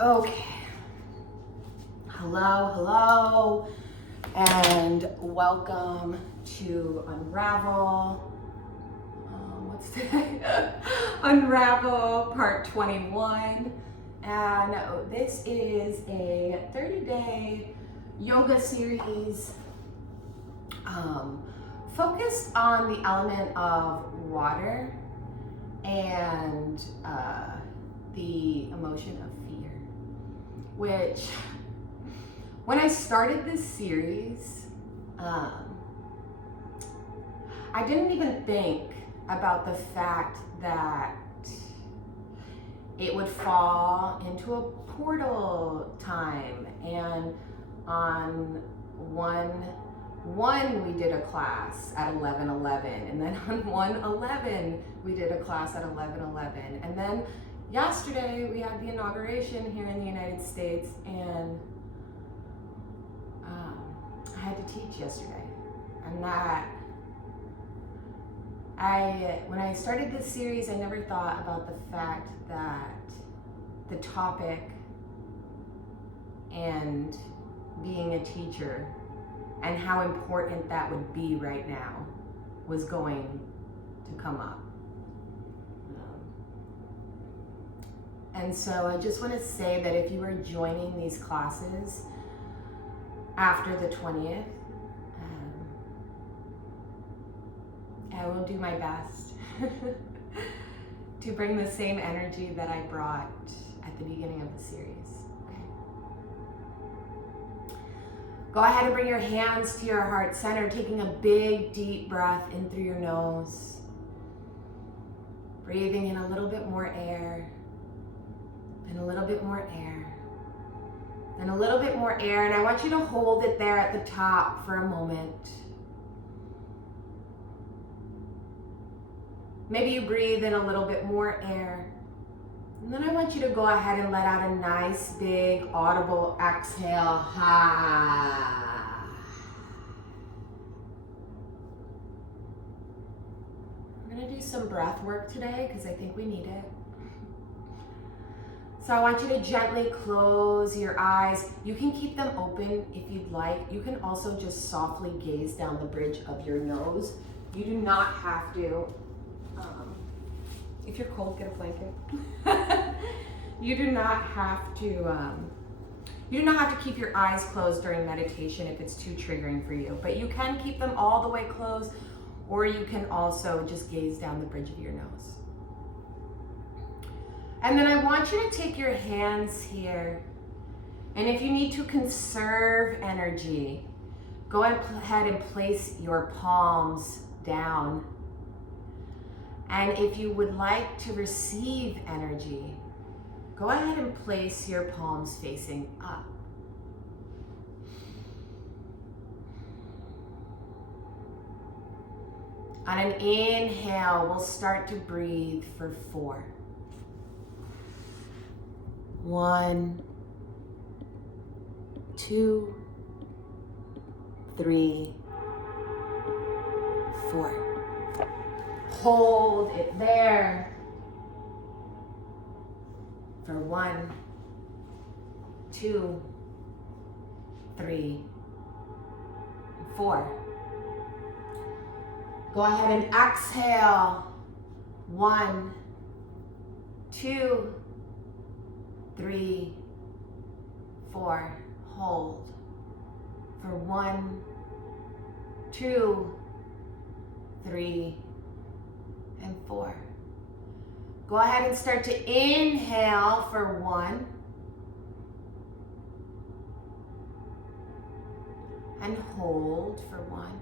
Okay. Hello, and welcome to Unravel. What's today? Unravel part 21. And this is a 30-day yoga series focused on the element of water and the emotion of fear, which when I started this series, I didn't even think about the fact that it would fall into a portal time. And on one we did a class at 11:11, and then on 1:11 we did a class at 11:11, and then yesterday we had the inauguration here in the United States, and I had to teach yesterday. And that when I started this series, I never thought about the fact that the topic and being a teacher and how important that would be right now was going to come up. And so I just want to say that if you are joining these classes after the 20th, I will do my best to bring the same energy that I brought at the beginning of the series. Okay. Go ahead and bring your hands to your heart center, taking a big, deep breath in through your nose. Breathing in a little bit more air, and a little bit more air, and a little bit more air. And I want you to hold it there at the top for a moment. Maybe you breathe in a little bit more air. And then I want you to go ahead and let out a nice, big, audible exhale. Ha. We're gonna do some breath work today because I think we need it. So I want you to gently close your eyes. You can keep them open if you'd like. You can also just softly gaze down the bridge of your nose. You do not have to. If you're cold, get a blanket. You do not have to. You do not have to keep your eyes closed during meditation if it's too triggering for you. But you can keep them all the way closed, or you can also just gaze down the bridge of your nose. And then I want you to take your hands here, and if you need to conserve energy, go ahead and place your palms down. And if you would like to receive energy, go ahead and place your palms facing up. On an inhale, we'll start to breathe for 4. 1, 2, 3, 4. Hold it there for 1, 2, 3, 4. Go ahead and exhale. 1, 2, 3, 4. Hold for 1, 2, 3, and 4. Go ahead and start to inhale for 1. And hold for 1.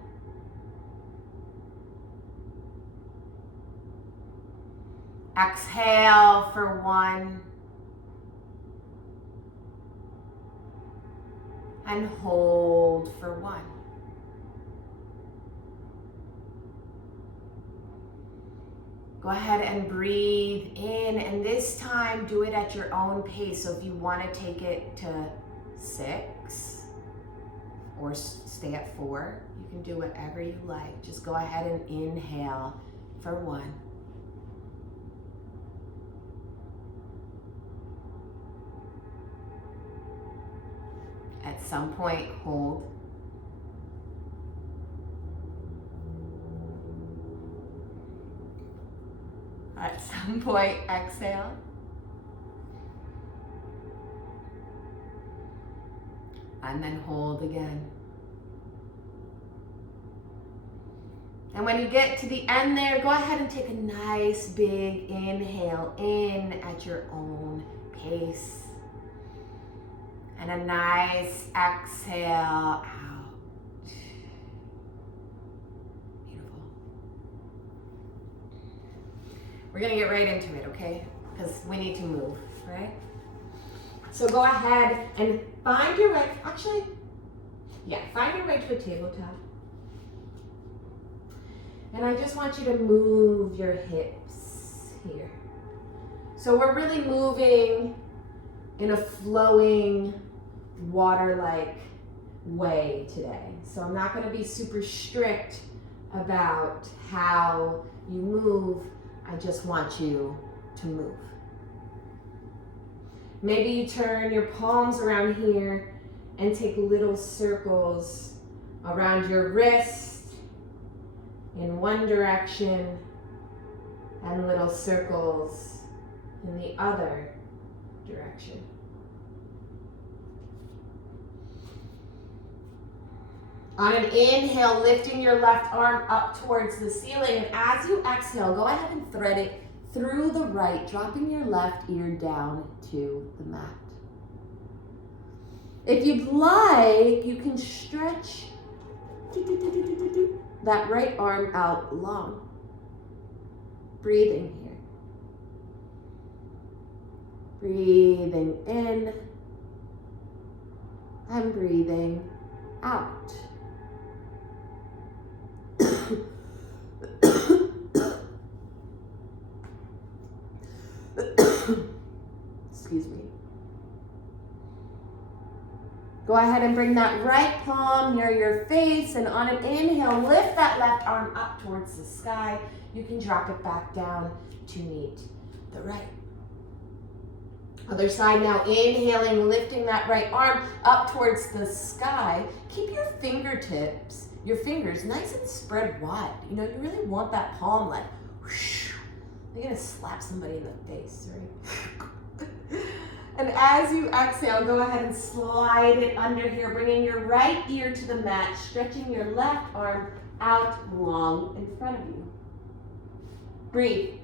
Exhale for 1. And hold for 1. Go ahead and breathe in, and this time do it at your own pace. So if you want to take it to 6 or stay at 4, you can do whatever you like. Just go ahead and inhale for 1. At some point, hold. At some point, exhale. And then hold again. And when you get to the end there, go ahead and take a nice big inhale in at your own pace. And a nice exhale out. Beautiful. We're gonna get right into it, okay? Because we need to move, right? So go ahead and find your way, find your way to a tabletop. And I just want you to move your hips here. So we're really moving in a flowing, water-like way today. So I'm not gonna be super strict about how you move. I just want you to move. Maybe you turn your palms around here and take little circles around your wrist in one direction and little circles in the other direction. On an inhale, lifting your left arm up towards the ceiling, and as you exhale, go ahead and thread it through the right, dropping your left ear down to the mat. If you'd like, you can stretch that right arm out long. Breathing here. Breathing in and breathing out. Excuse me. Go ahead and bring that right palm near your face, and on an inhale, lift that left arm up towards the sky. You can drop it back down to meet the right. Other side now, inhaling, lifting that right arm up towards the sky. Keep your fingertips, your fingers nice and spread wide. You know, you really want that palm like, whoosh. You're gonna slap somebody in the face, right? And as you exhale, go ahead and slide it under here, bringing your right ear to the mat, stretching your left arm out long in front of you. Breathe.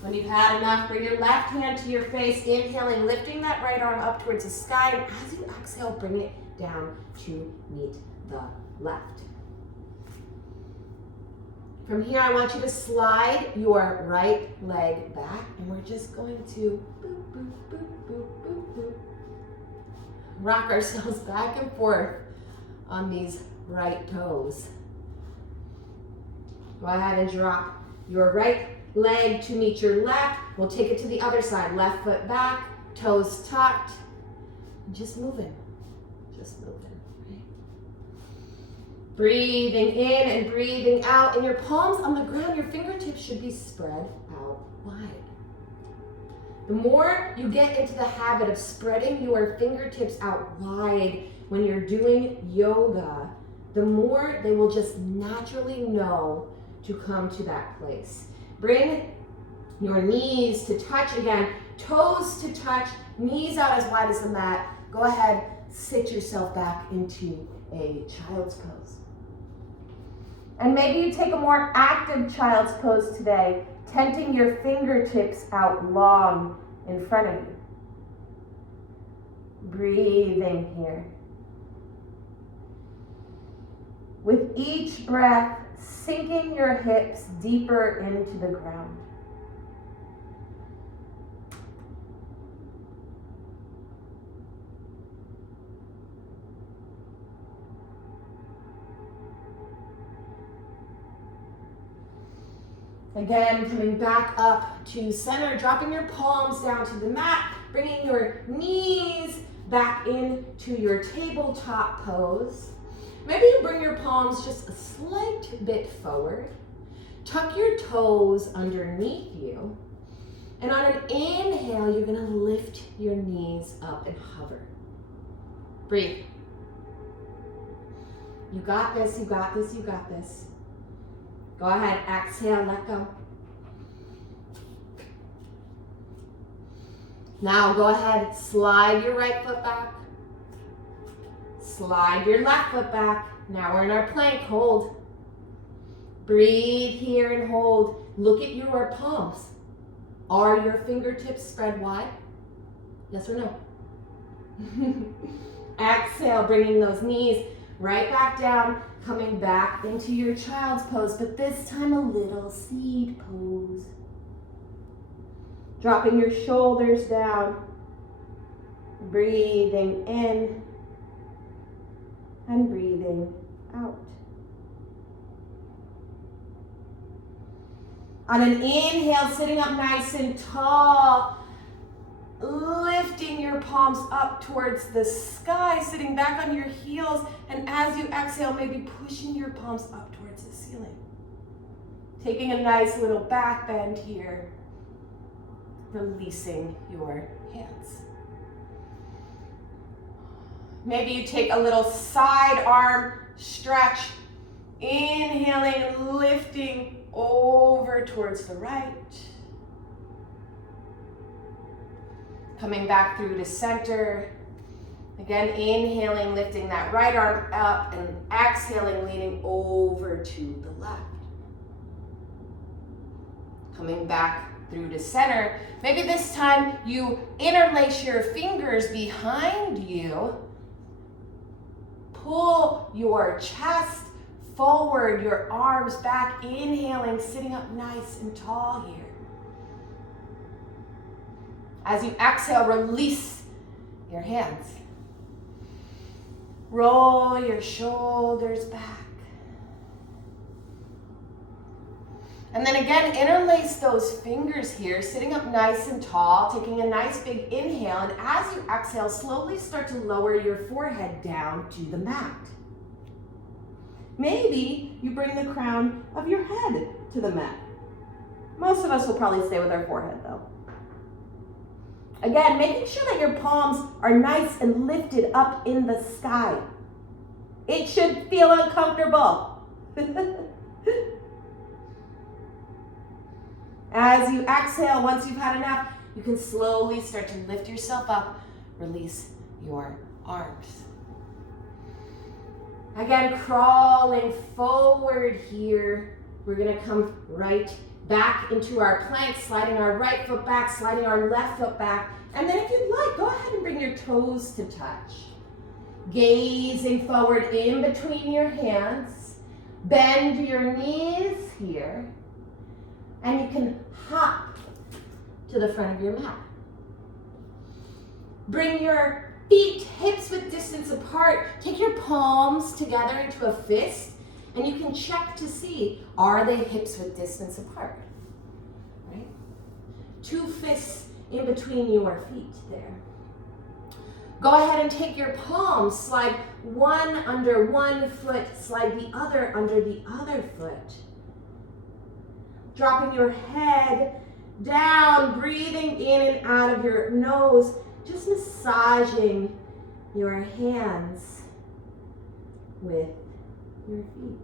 When you've had enough, bring your left hand to your face, inhaling, lifting that right arm up towards the sky, and as you exhale, bring it down to meet the left. From here, I want you to slide your right leg back, and we're just going to boop, boop, boop, boop, boop, boop. Rock ourselves back and forth on these right toes. Go ahead and drop your right leg to meet your left. We'll take it to the other side. Left foot back, toes tucked. Just moving. Just moving. Right? Breathing in and breathing out. And your palms on the ground, your fingertips should be spread out wide. The more you get into the habit of spreading your fingertips out wide when you're doing yoga, the more they will just naturally know to come to that place. Bring your knees to touch again, toes to touch, knees out as wide as the mat. Go ahead, sit yourself back into a child's pose. And maybe you take a more active child's pose today, tenting your fingertips out long in front of you. Breathing here. With each breath, sinking your hips deeper into the ground. Again, coming back up to center, dropping your palms down to the mat, bringing your knees back into your tabletop pose. Maybe you bring your palms just a slight bit forward. Tuck your toes underneath you. And on an inhale, you're gonna lift your knees up and hover. Breathe. You got this, you got this, you got this. Go ahead, exhale, let go. Now go ahead, slide your right foot back. Slide your left foot back. Now we're in our plank, hold. Breathe here and hold. Look at your palms. Are your fingertips spread wide? Yes or no? Exhale, bringing those knees right back down, coming back into your child's pose, but this time a little seed pose. Dropping your shoulders down, breathing in and breathing out. On an inhale, sitting up nice and tall, lifting your palms up towards the sky, sitting back on your heels, and as you exhale, maybe pushing your palms up towards the ceiling. Taking a nice little back bend here, releasing your hands. Maybe you take a little side arm stretch, inhaling and lifting over towards the right. Coming back through to center. Again, inhaling, lifting that right arm up, and exhaling, leaning over to the left. Coming back through to center. Maybe this time you interlace your fingers behind you. Pull your chest forward, your arms back, inhaling, sitting up nice and tall here. As you exhale, release your hands. Roll your shoulders back. And then again, interlace those fingers here, sitting up nice and tall, taking a nice big inhale. And as you exhale, slowly start to lower your forehead down to the mat. Maybe you bring the crown of your head to the mat. Most of us will probably stay with our forehead though. Again, making sure that your palms are nice and lifted up in the sky. It should feel uncomfortable. As you exhale, once you've had enough, you can slowly start to lift yourself up, release your arms. Again, crawling forward here. We're gonna come right back into our plank, sliding our right foot back, sliding our left foot back. And then if you'd like, go ahead and bring your toes to touch. Gazing forward in between your hands. Bend your knees here. And you can hop to the front of your mat. Bring your feet hips width distance apart. Take your palms together into a fist. And you can check to see, are they hips width distance apart? Right? 2 fists in between your feet there. Go ahead and take your palms, slide one under one foot, slide the other under the other foot. Dropping your head down, breathing in and out of your nose, just massaging your hands with your feet.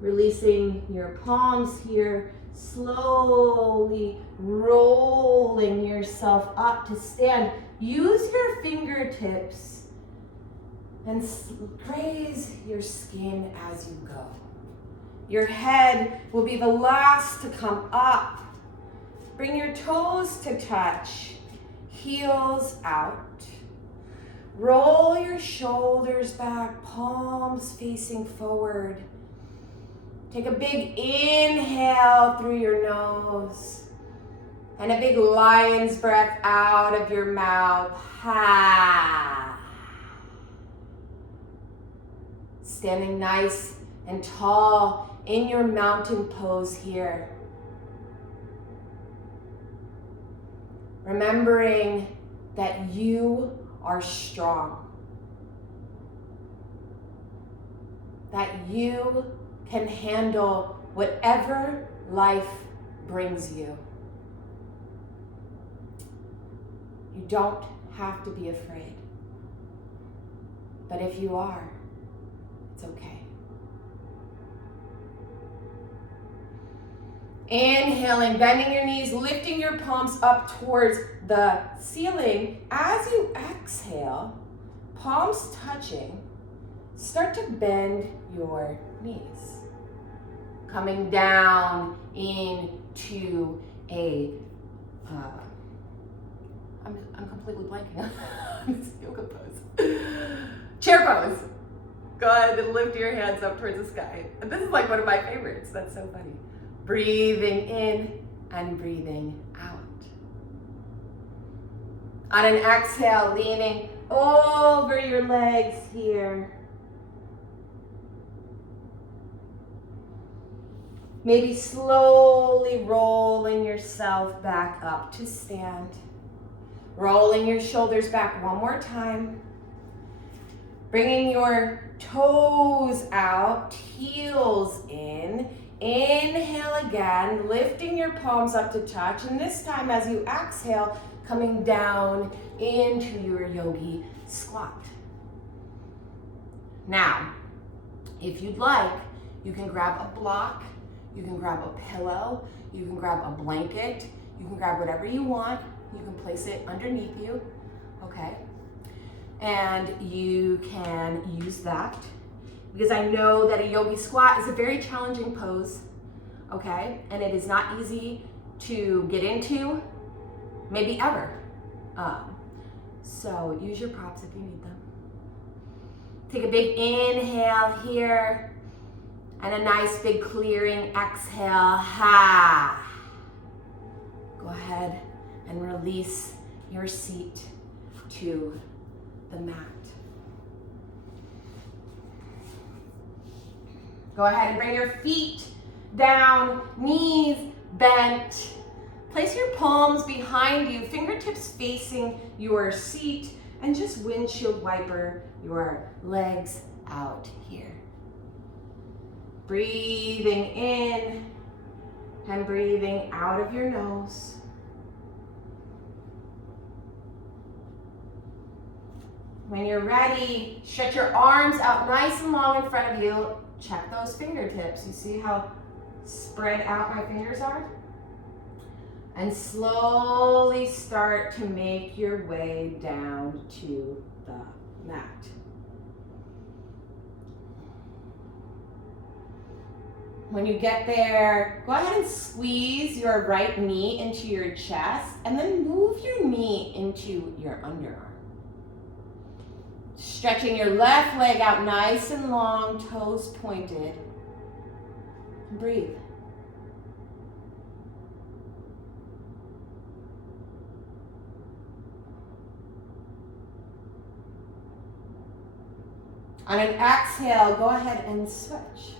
Releasing your palms here, slowly rolling yourself up to stand. Use your fingertips and graze your skin as you go. Your head will be the last to come up. Bring your toes to touch, heels out. Roll your shoulders back, palms facing forward. Take a big inhale through your nose and a big lion's breath out of your mouth. Ha. Standing nice and tall in your mountain pose here. Remembering that you are strong. That you can handle whatever life brings you. You don't have to be afraid. But if you are, it's okay. Inhaling, bending your knees, lifting your palms up towards the ceiling. As you exhale, palms touching, start to bend your knees. Coming down into a, I'm completely blanking on this yoga pose. Chair pose. Go ahead and lift your hands up towards the sky. And this is like one of my favorites. That's so funny. Breathing in and breathing out. On an exhale, leaning over your legs here. Maybe slowly rolling yourself back up to stand. Rolling your shoulders back one more time. Bringing your toes out, heels in. Inhale again, lifting your palms up to touch. And this time as you exhale, coming down into your yogi squat. Now, if you'd like, you can grab a block, you can grab a pillow, you can grab a blanket, you can grab whatever you want. You can place it underneath you, okay? And you can use that because I know that a yogi squat is a very challenging pose, okay? And it is not easy to get into, maybe ever. So use your props if you need them. Take a big inhale here and a nice big clearing exhale. Ha. Go ahead and release your seat to the mat. Go ahead and bring your feet down, knees bent. Place your palms behind you, fingertips facing your seat, and just windshield wiper your legs out here. Breathing in and breathing out of your nose. When you're ready, stretch your arms out nice and long in front of you. Check those fingertips. You see how spread out my fingers are? And slowly start to make your way down to the mat. When you get there, go ahead and squeeze your right knee into your chest and then move your knee into your underarm. Stretching your left leg out nice and long, toes pointed. Breathe. On an exhale, go ahead and switch.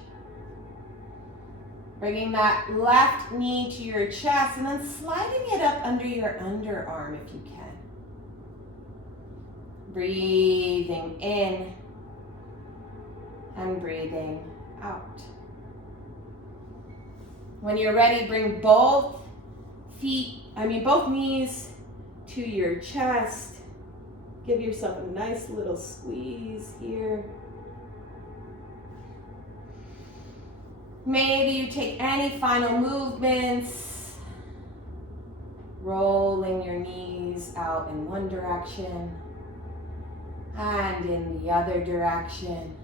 Bringing that left knee to your chest and then sliding it up under your underarm if you can. Breathing in and breathing out. When you're ready, bring both knees to your chest. Give yourself a nice little squeeze here. Maybe you take any final movements, rolling your knees out in one direction and in the other direction.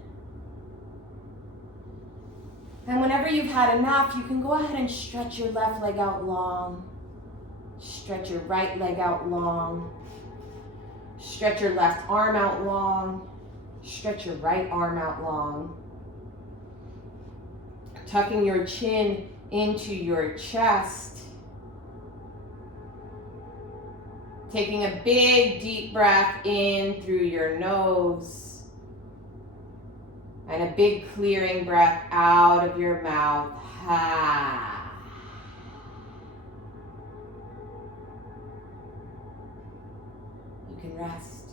And whenever you've had enough, you can go ahead and stretch your left leg out long, stretch your right leg out long, stretch your left arm out long, stretch your right arm out long. Tucking your chin into your chest. Taking a big deep breath in through your nose. And a big clearing breath out of your mouth. Ha. You can rest.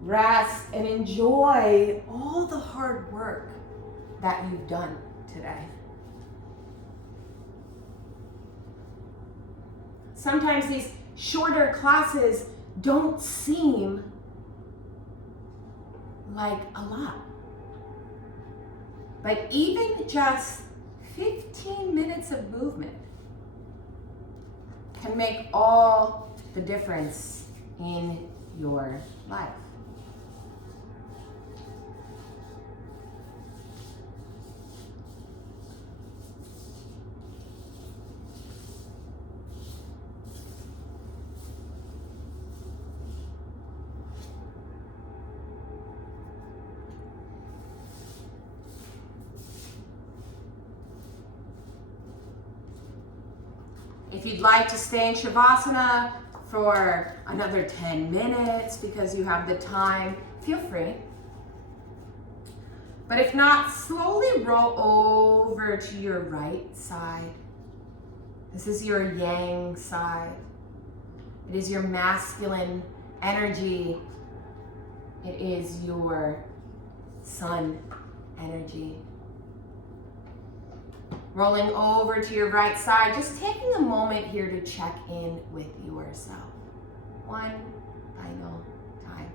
Rest and enjoy all the hard work that you've done today. Sometimes these shorter classes don't seem like a lot. But even just 15 minutes of movement can make all the difference in your life. If you'd like to stay in Shavasana for another 10 minutes because you have the time, feel free. But if not, slowly roll over to your right side. This is your yang side. It is your masculine energy. It is your sun energy. Rolling over to your right side, just taking a moment here to check in with yourself. One final time.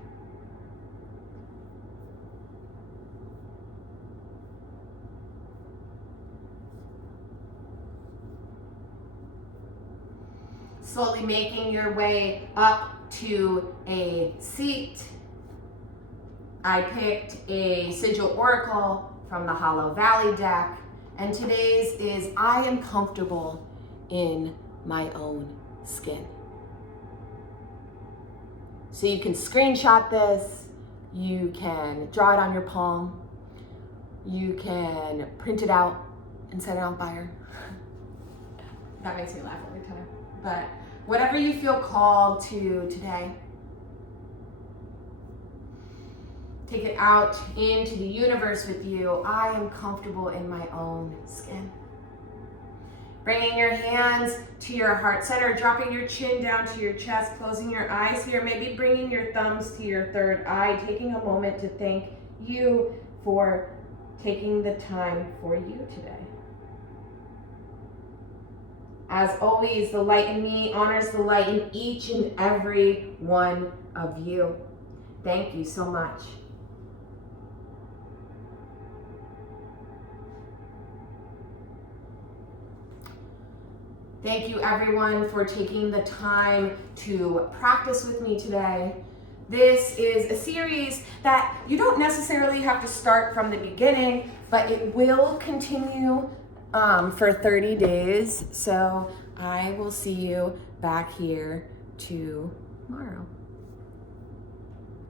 Slowly making your way up to a seat. I picked a Sigil Oracle from the Hollow Valley deck. And today's is, I am comfortable in my own skin. So you can screenshot this, you can draw it on your palm, you can print it out and set it on fire. That makes me laugh every time. But whatever you feel called to today, take it out into the universe with you. I am comfortable in my own skin. Bringing your hands to your heart center, dropping your chin down to your chest, closing your eyes here, maybe bringing your thumbs to your third eye, taking a moment to thank you for taking the time for you today. As always, the light in me honors the light in each and every one of you. Thank you so much. Thank you everyone for taking the time to practice with me today. This is a series that you don't necessarily have to start from the beginning, but it will continue for 30 days. So I will see you back here tomorrow.